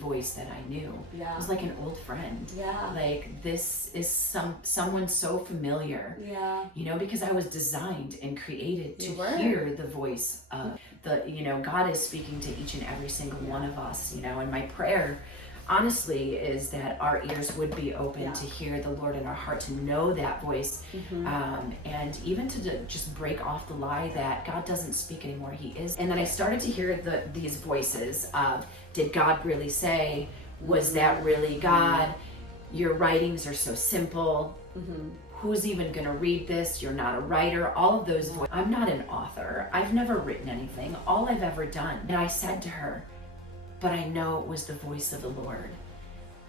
voice that I knew. Yeah. It was like an old friend. Yeah. Like, this is someone so familiar. Yeah. You know, because I was designed and created to You were. hear the voice of God is speaking to each and every single one of us, and my prayer honestly is that our ears would be open to hear the Lord in our heart, to know that voice, and even to just break off the lie that God doesn't speak anymore. He is. And then I started to hear these voices of, did God really say? Was that really God? Your writings are so simple. Who's even going to read this? You're not a writer. All of those voices. I'm not an author. I've never written anything. All I've ever done. And I said to her, but I know it was the voice of the Lord.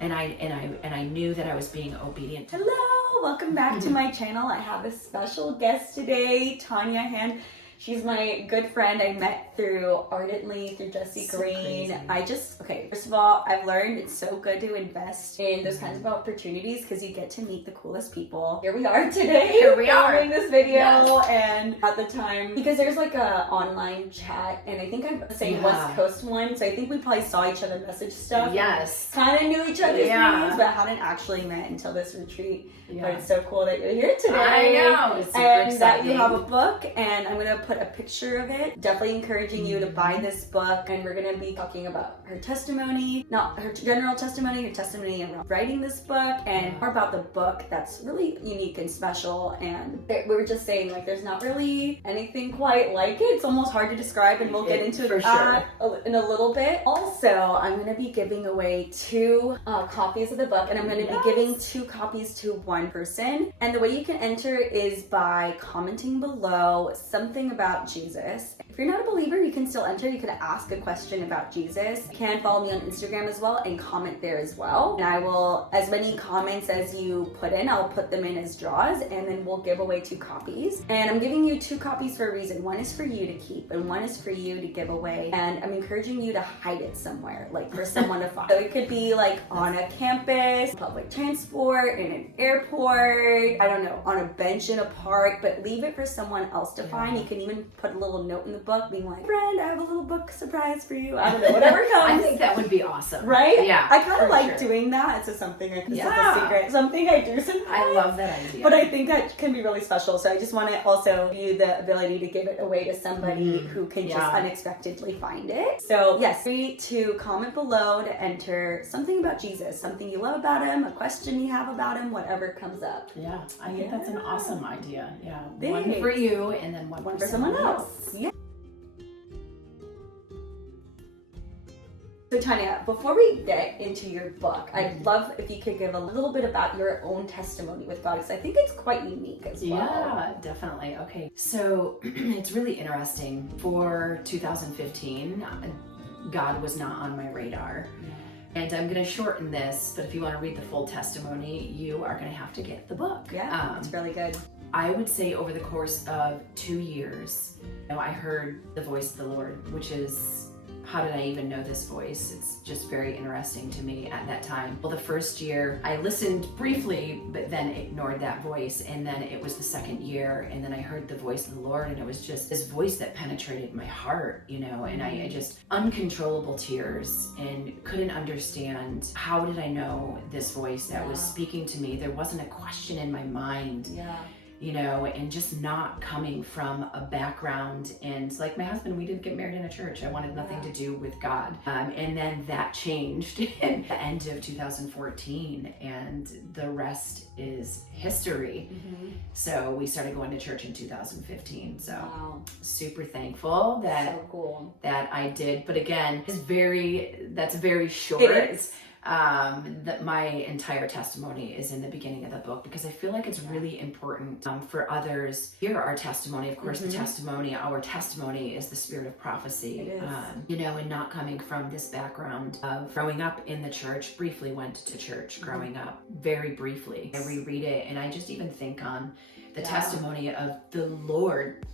And I knew that I was being obedient. Hello, welcome back to my channel. I have a special guest today, Tanya. She's my good friend. I met through Ardently, through Jesse Green. Crazy. First of all, I've learned it's so good to invest in those kinds of opportunities because you get to meet the coolest people. Here we are today. Here we are filming this video. And at the time, because there's like a online chat, and I think I'm saying West Coast one, so I think we probably saw each other message stuff. Yes. Kind of knew each other's names, but hadn't actually met until this retreat. But it's so cool that you're here today. I know. It's super and exciting. that you have a book, and I'm gonna put a picture of it. Definitely encouraging you to buy this book, and we're gonna be talking about her testimony, not her general testimony, her testimony around writing this book, and more about the book that's really unique and special. And we were just saying, like, there's not really anything quite like it. It's almost hard to describe, and we'll get into that in a little bit. Also, I'm gonna be giving away 2 copies of the book, and I'm gonna be giving 2 copies to one person. And the way you can enter is by commenting below something about Jesus. If you're not a believer, you can still enter. You can ask a question about Jesus. You can follow me on Instagram as well and comment there as well. And I will, as many comments as you put in, I'll put them in as draws, and then we'll give away 2 copies. And I'm giving you 2 copies for a reason. One is for you to keep, and one is for you to give away. And I'm encouraging you to hide it somewhere, like for someone to find. So it could be like on a campus, public transport, in an airport, I don't know, on a bench in a park, but leave it for someone else to find. You can even put a little note in the book being like, friend, I have a little book surprise for you. I don't know, whatever comes. I think that would be awesome. Right? Yeah. I kind of like doing that. It's just something, this is a secret. Something I do sometimes. I love that idea. But I think that can be really special. So I just want to also give you the ability to give it away to somebody who can just unexpectedly find it. So yes, free to comment below to enter something about Jesus, something you love about him, a question you have about him, whatever comes up. Yeah, I think that's an awesome idea. Yeah, Thanks. one for you, and then one for someone else. Yeah. So Tanya, before we get into your book, I'd love if you could give a little bit about your own testimony with God, because I think it's quite unique as well. Yeah, definitely. Okay, so it's really interesting. For 2015, God was not on my radar. And I'm going to shorten this, but if you want to read the full testimony, you are going to have to get the book. Yeah, it's really good. I would say over the course of 2 years, I heard the voice of the Lord, which is, how did I even know this voice? It's just very interesting to me at that time. Well, the first year I listened briefly, but then ignored that voice. And then it was the second year, and then I heard the voice of the Lord, and it was just this voice that penetrated my heart, and I just uncontrollable tears and couldn't understand, how did I know this voice that was speaking to me? There wasn't a question in my mind. And just not coming from a background, and like my husband, we didn't get married in a church. I wanted nothing to do with God. And then that changed in the end of 2014, and the rest is history. So we started going to church in 2015. So super thankful that that I did. But again, that's very short. It is. That my entire testimony is in the beginning of the book, because I feel like it's really important for others to hear our testimony. Of course, our testimony is the spirit of prophecy. It is. And not coming from this background of growing up in the church. Briefly went to church growing up, very briefly. I reread it, and I just even think on the testimony of the Lord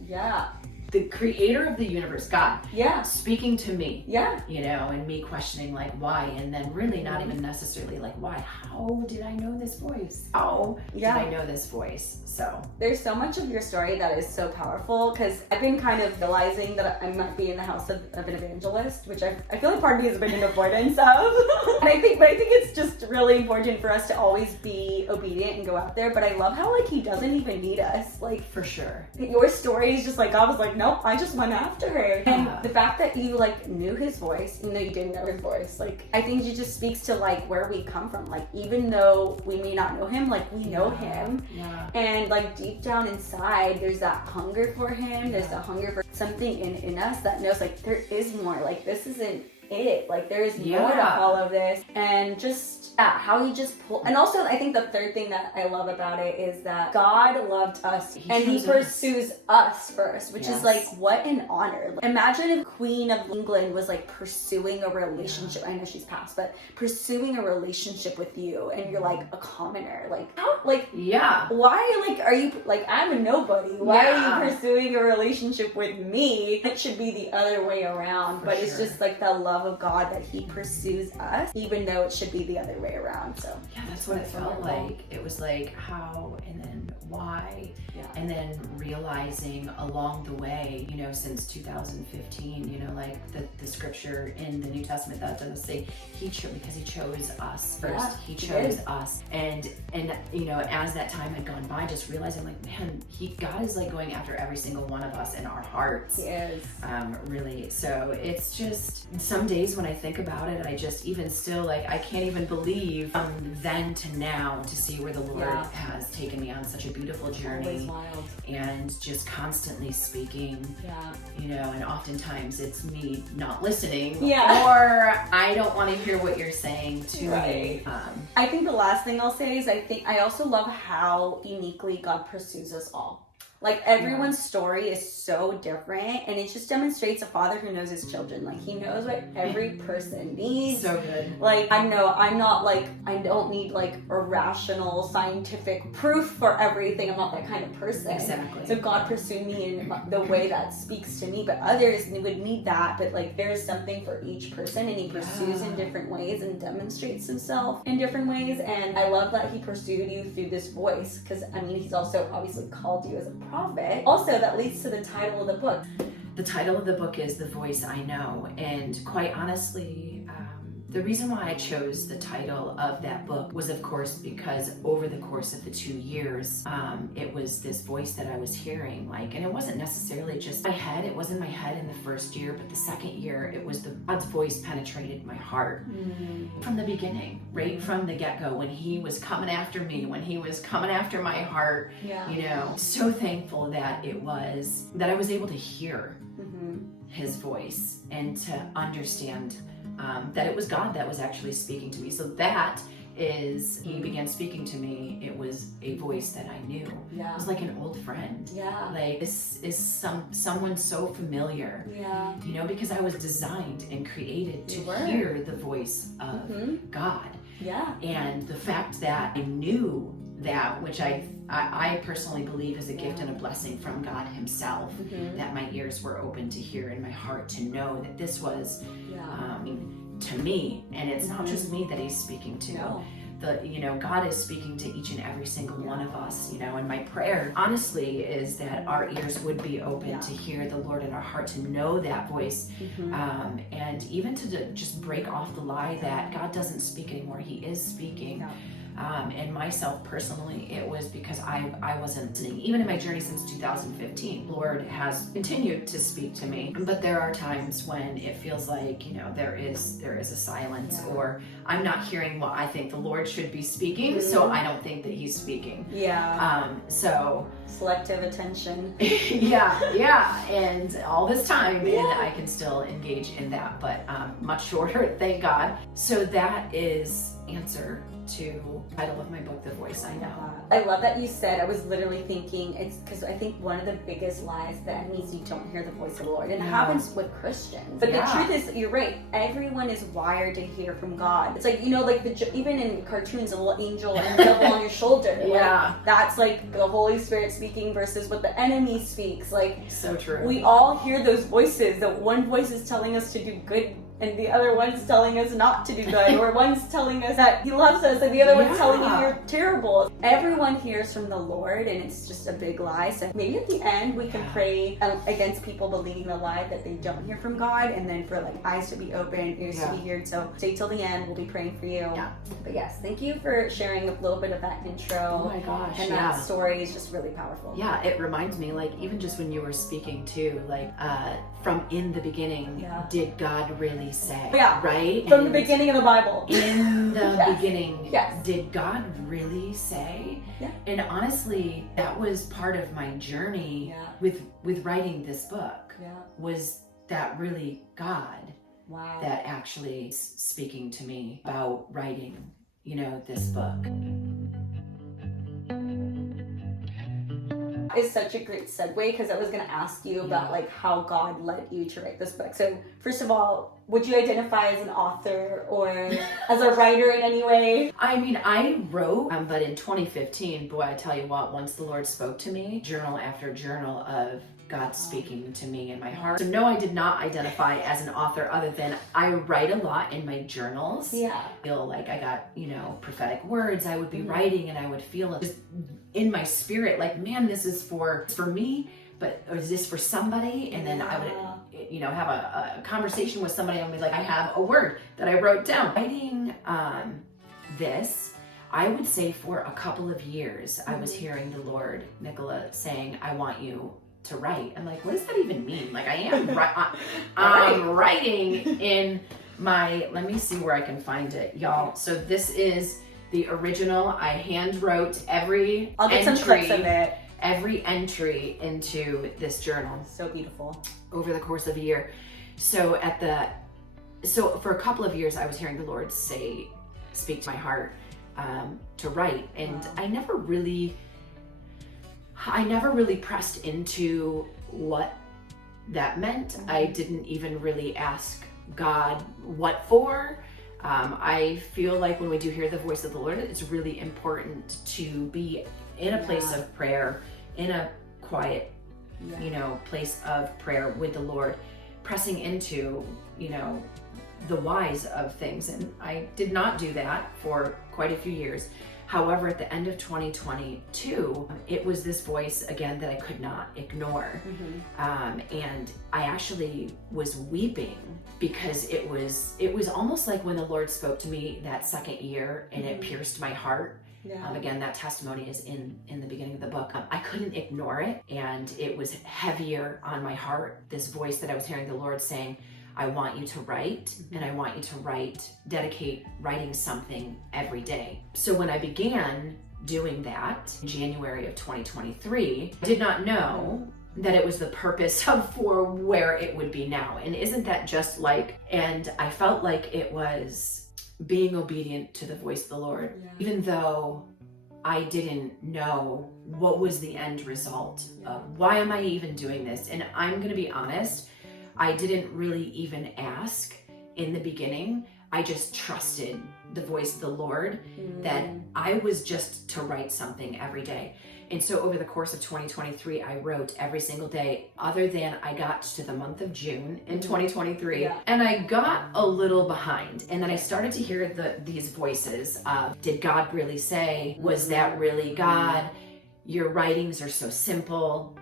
the creator of the universe, God, Yeah. speaking to me. Yeah. You know, and me questioning like why, and then really not even necessarily like why. How did I know this voice? How did I know this voice? So there's so much of your story that is so powerful, because I've been kind of realizing that I might be in the house of an evangelist, which I feel like part of me has been an avoidance of. And I think it's just really important for us to always be obedient and go out there. But I love how like he doesn't even need us. Like, for sure. Your story is just like, God was like, nope, I just went after her. And the fact that you like knew his voice, even though you didn't know his voice, like I think it just speaks to like where we come from. Like even though we may not know him, like we know him. Yeah. And like deep down inside, there's that hunger for him. There's the hunger for something in us that knows like there is more. Like this isn't it. Like there is more to all of this. And just how he just pull. And also I think the third thing that I love about it is that God loved us and he pursues us first, which is like what an honor. Like, imagine if Queen of England was like pursuing a relationship. I know she's passed, but pursuing a relationship with you, and you're like a commoner. Like how? Like why? Like are you like I'm a nobody? Why are you pursuing a relationship with me? It should be the other way around. But it's just like the love of God that he pursues us, even though it should be the other way around. So that's what it felt like. It was like how and then why, and then realizing along the way, you know, since 2015, you know, like the scripture in the New Testament that does say because he chose us first. He chose us, and you know, as that time had gone by, just realizing like, man, God is like going after every single one of us in our hearts. He is. Really. So it's just some days when I think about it, I just even still like I can't even believe from then to now to see where the Lord has taken me on such a beautiful journey, and just constantly speaking. You know, and oftentimes it's me not listening, or I don't want to hear what you're saying to me. I think the last thing I'll say is I also love how uniquely God pursues us all. Like everyone's story is so different, and it just demonstrates a father who knows his children. Like he knows what every person needs. So good. Like I don't need like a rational scientific proof for everything. I'm not that kind of person. Exactly. So God pursued me in the way that speaks to me, but others would need that. But like there is something for each person, and he pursues in different ways and demonstrates himself in different ways. And I love that he pursued you through this voice, because I mean he's also obviously called you as a prophet. Also, that leads to the title of the book. The title of the book is The Voice I Know, and quite honestly, the reason why I chose the title of that book was, of course, because over the course of the 2 years, it was this voice that I was hearing, like, and it wasn't necessarily just my head. It wasn't my head in the first year, but the second year, it was God's voice penetrated my heart from the beginning, right from the get-go, when he was coming after me, when he was coming after my heart. You know, so thankful that I was able to hear his voice and to understand that it was God that was actually speaking to me. So that is, he began speaking to me. It was a voice that I knew. It was like an old friend. Like this is someone so familiar. You know, because I was designed and created to hear the voice of God. And the fact that I knew that, which I personally believe is a gift and a blessing from God himself, that my ears were open to hear and my heart to know that this was to me, and it's not just me that he's speaking to. You know, God is speaking to each and every single one of us, you know, and my prayer honestly is that our ears would be open to hear the Lord in our heart, to know that voice, and even to just break off the lie that God doesn't speak anymore. He is speaking. And myself personally, it was because I wasn't listening. Even in my journey since 2015, Lord has continued to speak to me. But there are times when it feels like, you know, there is a silence, or I'm not hearing what I think the Lord should be speaking, so I don't think that he's speaking. So selective attention. And all this time, and I can still engage in that, but much shorter, thank God. So that is answer to the title of my book, The Voice I Know. I love that you said, I was literally thinking, it's because I think one of the biggest lies that means you don't hear the voice of the Lord. And it happens with Christians. But the truth is, you're right, everyone is wired to hear from God. It's like, even in cartoons, a little angel and a devil on your shoulder. Like, that's like the Holy Spirit speaking versus what the enemy speaks. Like, so true. We all hear those voices. That one voice is telling us to do good, and the other one's telling us not to do good, or one's telling us that he loves us, and the other one's telling you you're terrible. Everyone hears from the Lord, and it's just a big lie. So maybe at the end we can pray against people believing the lie that they don't hear from God, and then for like eyes to be open, ears to be heard. So stay till the end. We'll be praying for you. But yes, thank you for sharing a little bit of that intro. Oh my gosh, and that story is just really powerful. Yeah, it reminds me, like, even just when you were speaking too, like, from in the beginning, did God really say? Right? From the beginning of the Bible. In the beginning, did God really say? And honestly, that was part of my journey with writing this book. Was that really God that actually is speaking to me about writing, this book? Is such a great segue, because I was going to ask you about like how God led you to write this book. So first of all, would you identify as an author or as a writer in any way? I mean, I wrote, but in 2015, boy, I tell you what, once the Lord spoke to me, journal after journal of God speaking to me in my heart. So no, I did not identify as an author, other than I write a lot in my journals. I feel like I got, prophetic words I would be writing, and I would feel it just in my spirit, like, man, this is for me, or is this for somebody? And then I would, have a conversation with somebody, and be like, I have a word that I wrote down. Writing this, I would say for a couple of years, I was hearing the Lord, Nicola, saying, I want you to write. I'm like, what does that even mean? Like, I'm writing in my, let me see where I can find it, y'all. So this is the original. I hand wrote every I'll get some clips of it. Every entry into this journal. So beautiful. Over the course of a year. So for a couple of years, I was hearing the Lord speak to my heart to write. And I never really pressed into what that meant. I didn't even really ask God what for. I feel like when we do hear the voice of the Lord, it's really important to be in a place of prayer, in a quiet, place of prayer with the Lord, pressing into, the whys of things. And I did not do that for quite a few years. However, at the end of 2022, it was this voice again that I could not ignore. And I actually was weeping, because it was almost like when the Lord spoke to me that second year, and it pierced my heart. Again, that testimony is in the beginning of the book. I couldn't ignore it, and it was heavier on my heart. This voice that I was hearing the Lord saying, I want you to write, and I want you to dedicate writing something every day. So when I began doing that in January of 2023, I did not know that it was the purpose for where it would be now. And isn't that just and I felt like it was being obedient to the voice of the Lord, even though I didn't know what was the end result of why am I even doing this. And I'm gonna be honest, I didn't really even ask in the beginning. I just trusted the voice of the Lord that I was just to write something every day. And so over the course of 2023, I wrote every single day, other than I got to the month of June in 2023, and I got a little behind. And then I started to hear these voices of, did God really say? Was that really God? Your writings are so simple.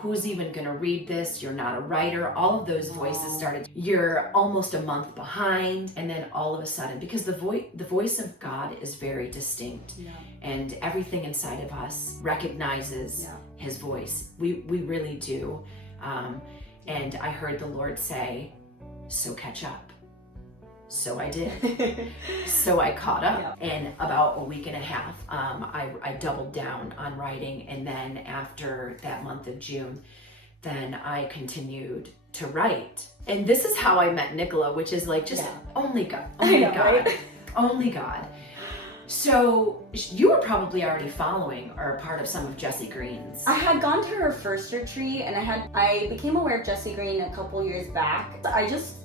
Who's even gonna read this? You're not a writer. All of those voices started. You're almost a month behind. And then all of a sudden, because the voice of God is very distinct, and everything inside of us recognizes his voice. We really do. And I heard the Lord say, so catch up. So I did. So I caught up. In about a week and a half, I doubled down on writing. And then after that month of June, then I continued to write. And this is how I met Nicola, which is like just only God. Only God. Right? Only God. So you were probably already following or a part of some of Jessie Green's. I had gone to her first retreat, and I became aware of Jessie Green a couple years back.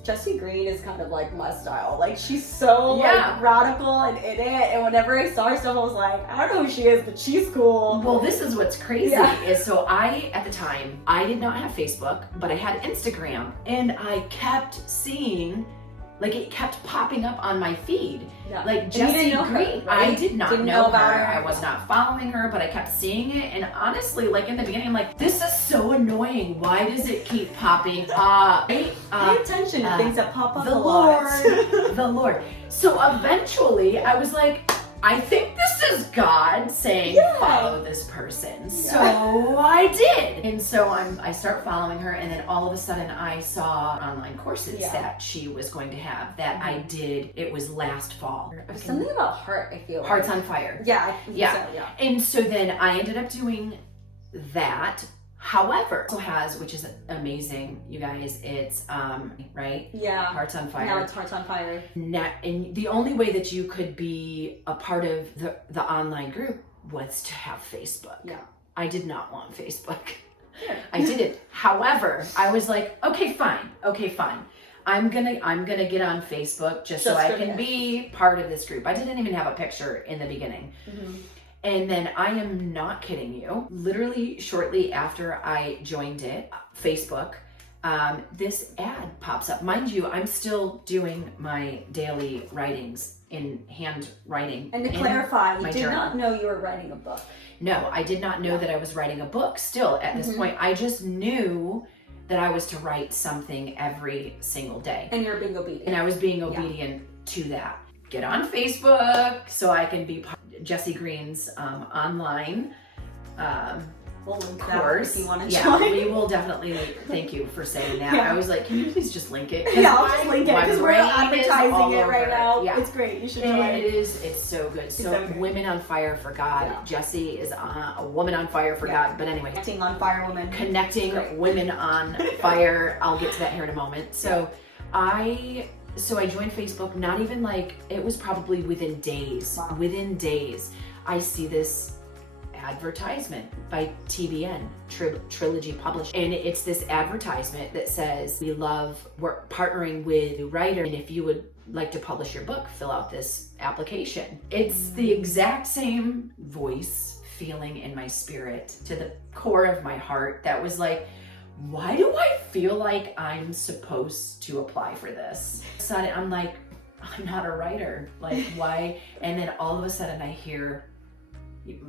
Jessie Green is kind of like my style. Like, she's so like radical and in it, and whenever I saw her stuff, I was like, I don't know who she is, but she's cool. Well, this is what's crazy is, so at the time, I did not have Facebook, but I had Instagram, and I kept seeing, like, it kept popping up on my feed. Yeah. Like Jessie Green, right? I did not know her. about her. I was not following her, but I kept seeing it. And honestly, like in the beginning, I'm like, this is so annoying. Why does it keep popping up? Pay attention to things that pop up the a lot. Lord, the Lord. So eventually, I was like, I think this is God saying follow this person. So I did. And so I start following her, and then all of a sudden I saw online courses that she was going to have that I did. It was last fall. There's something about heart, I feel Hearts like. on Fire. Yeah, I think so, yeah. And so then I ended up doing that. However, also has, which is amazing, you guys, it's right? Yeah. Hearts on Fire. Now it's Hearts on Fire. And the only way that you could be a part of the online group was to have Facebook. Yeah. I did not want Facebook. Yeah. I didn't. However, I was like, okay, fine. I'm gonna get on Facebook just so I can be part of this group. I didn't even have a picture in the beginning. Mm-hmm. And then I am not kidding you. Literally shortly after I joined Facebook, this ad pops up. Mind you, I'm still doing my daily writings in handwriting. And to clarify, you did journal. not know you were writing a book. No, I did not know that I was writing a book still at this point. I just knew that I was to write something every single day. And you're being obedient. And I was being obedient to that. Get on Facebook so I can be part of Jessie Green's online we'll link course. That if you want to join. We will definitely. Thank you for saying that. I was like, can you please just link it? Yeah, I'll just link it because we're advertising it right now. Yeah. It's great. You should join. And it's so good. So Women on Fire for God. Yeah. Jessie is a woman on fire for God. But anyway, connecting on fire women. Connecting women on fire. I'll get to that here in a moment. So I joined Facebook, not even like, it was probably within days. Wow. Within days, I see this advertisement by TBN, Trilogy Publishing. And it's this advertisement that says, we're partnering with a writer, and if you would like to publish your book, fill out this application. It's the exact same voice, feeling in my spirit, to the core of my heart, that was like, why do I feel like I'm supposed to apply for this? Suddenly, I'm like, I'm not a writer. Like, why? And then all of a sudden I hear,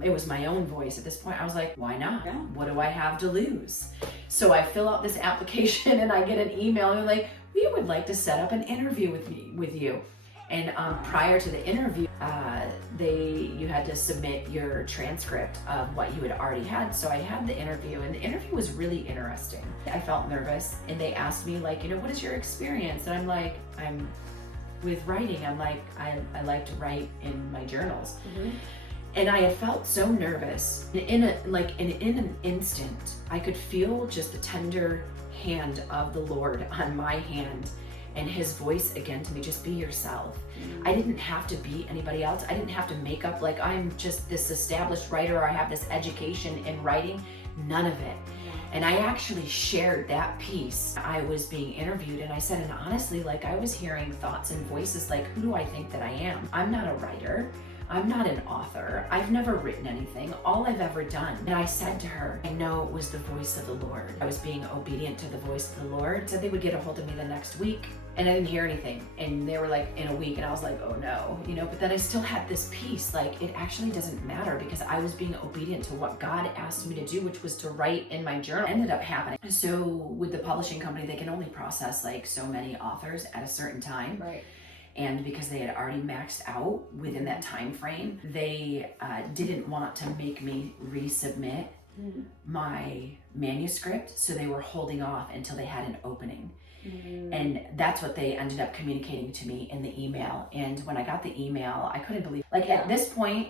it was my own voice at this point. I was like, why not? Yeah. What do I have to lose? So I fill out this application, and I get an email, and like, we would like to set up an interview with you. And prior to the interview, you had to submit your transcript of what you had already had. So I had the interview, and the interview was really interesting. I felt nervous, and they asked me, like, what is your experience? And I'm like, with writing, I'm like, I like to write in my journals. Mm-hmm. And I had felt so nervous. In an instant, I could feel just the tender hand of the Lord on my hand, and his voice again to me, just be yourself. I didn't have to be anybody else. I didn't have to make up like I'm just this established writer, or I have this education in writing. None of it. And I actually shared that piece. I was being interviewed, and I said, and honestly, like, I was hearing thoughts and voices like, who do I think that I am? I'm not a writer. I'm not an author. I've never written anything. All I've ever done. And I said to her, I know it was the voice of the Lord. I was being obedient to the voice of the Lord. Said they would get a hold of me the next week, and I didn't hear anything. And they were like, in a week, and I was like, oh no, but then I still had this peace. Like, it actually doesn't matter, because I was being obedient to what God asked me to do, which was to write in my journal. It ended up happening. So with the publishing company, they can only process like so many authors at a certain time. Right. And because they had already maxed out within that time frame, they didn't want to make me resubmit my manuscript, so they were holding off until they had an opening. And that's what they ended up communicating to me in the email. And when I got the email, I couldn't believe, like, at this point,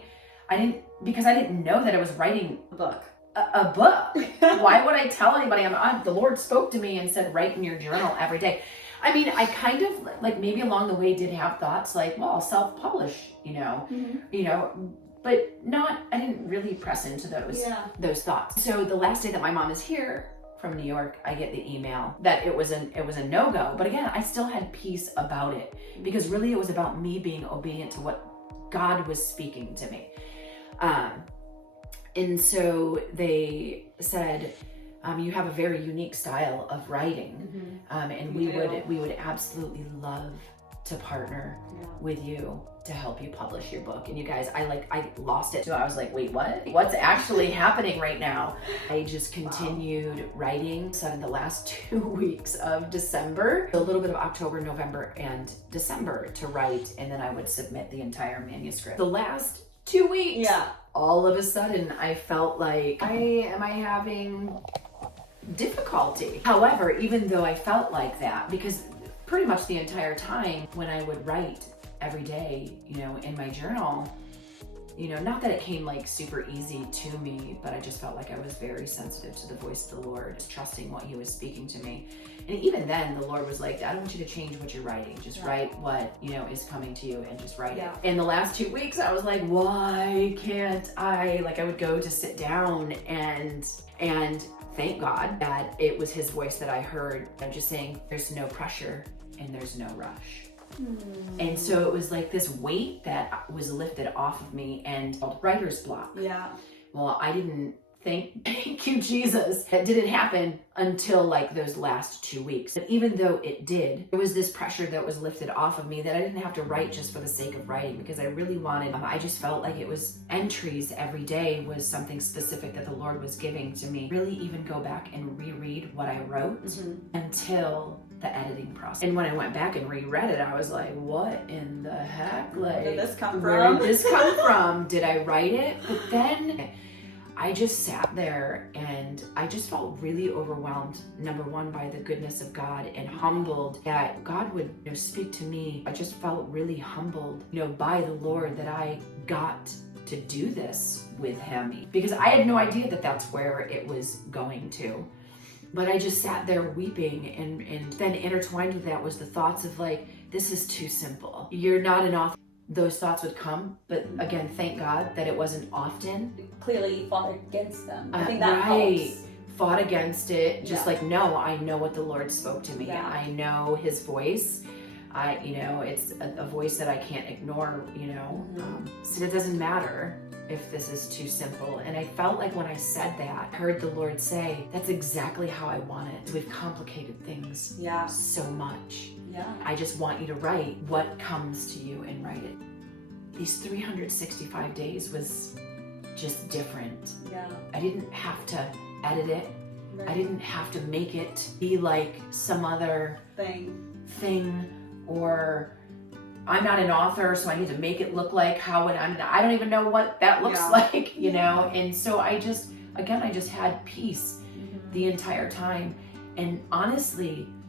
because I didn't know that I was writing a book. a book. Why would I tell anybody? The Lord spoke to me and said, write in your journal every day. I mean, I kind of like maybe along the way did have thoughts like, well, I'll self-publish, but I didn't really press into those thoughts. So the last day that my mom is here from New York, I get the email that it was a no-go. But again, I still had peace about it because really it was about me being obedient to what God was speaking to me. And so they said, you have a very unique style of writing, and we would absolutely love to partner with you to help you publish your book. And you guys, I lost it. So I was like, wait, what? What's actually happening right now? I just continued writing. So in the last 2 weeks of December, a little bit of October, November, and December to write, and then I would submit the entire manuscript. The last 2 weeks, all of a sudden I felt like, am I having difficulty? However, even though I felt like that, because pretty much the entire time when I would write every day, in my journal, not that it came like super easy to me, but I just felt like I was very sensitive to the voice of the Lord, trusting what he was speaking to me. And even then the Lord was like, I don't want you to change what you're writing. Just write what, is coming to you and just write it. In the last 2 weeks, I was like, why can't I? Like I would go to sit down and thank God that it was his voice that I heard. I'm just saying there's no pressure and there's no rush. And so it was like this weight that was lifted off of me and called writer's block. Well, I didn't thank you, Jesus. That didn't happen until like those last 2 weeks. But even though it did, there was this pressure that was lifted off of me that I didn't have to write just for the sake of writing, because I really wanted, I just felt like it was entries every day was something specific that the Lord was giving to me. Really even go back and reread what I wrote until the editing process. And when I went back and reread it, I was like, what in the heck? Like, where did this come where from? did this come from? Did I write it? But then I just sat there and I just felt really overwhelmed, number one, by the goodness of God, and humbled that God would speak to me. I just felt really humbled, by the Lord that I got to do this with him, because I had no idea that that's where it was going to. But I just sat there weeping, and then intertwined with that was the thoughts of like, this is too simple. You're not an author. Those thoughts would come, but again, thank God that it wasn't often. Clearly you fought against them. I think that helps. Fought against it, just like, no, I know what the Lord spoke to me. I know his voice. It's a voice that I can't ignore, so it doesn't matter if this is too simple. And I felt like when I said that, I heard the Lord say, that's exactly how I want it. We've complicated things so much. I just want you to write what comes to you and write it. These 365 days was just different. I didn't have to edit it. I didn't have to make it be like some other thing, or I'm not an author, so I need to make it look like I don't even know what that looks like, And so I just had peace the entire time. And honestly,